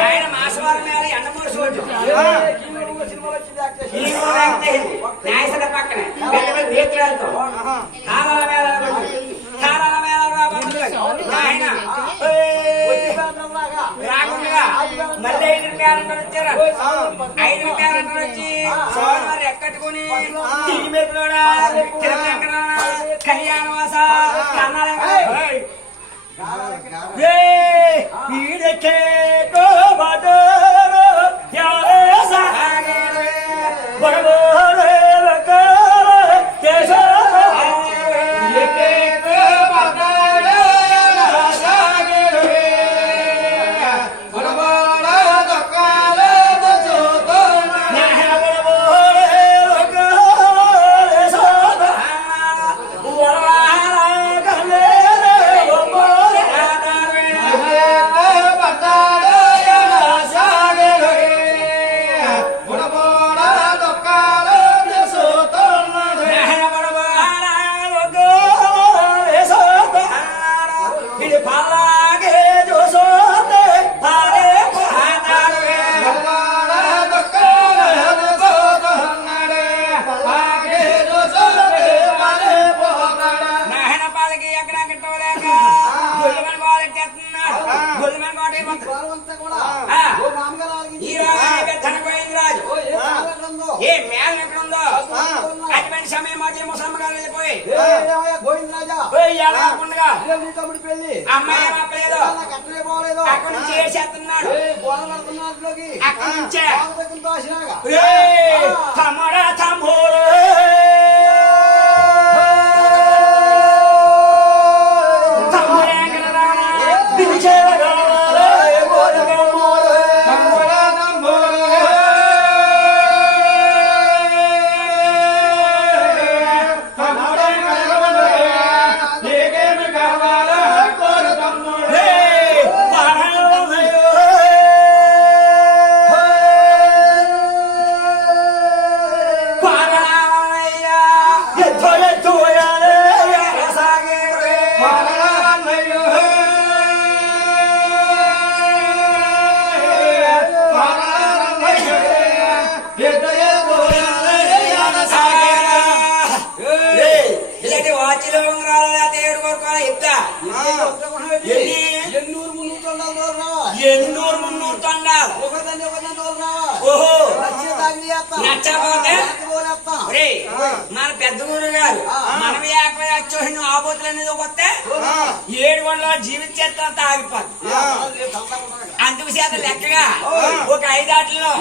ఆయన మాసవారం మీద ఎండమూరు చోటు న్యాయసభ పక్కన దీక్షలతో తాళాల మేళ ఆయన రాకుండా మళ్ళీ 5 రూపాయలు వచ్చారు 5 రూపాయలు వచ్చి సోమవారం ఎక్కట్టుకుని తిరిగి మెప్పులోడా కళ్యాణవాస అటువంటి సమయం మాది ముసలమ్మ గారు వెళ్ళిపోయి అమ్మాయి అప్పలేదు అక్కడి నుంచి చేస్తున్నాడు అక్కడి నుంచే తమ్ముడా తమ్ముడు మన పెద్ద గురు గారు మనం యాభై ఆబోతులు అనేది వస్తే 7 గంటల జీవిత ఆగిపోతుంది అందుకు చేత లెక్కగా ఒక 5 ఆటల్లో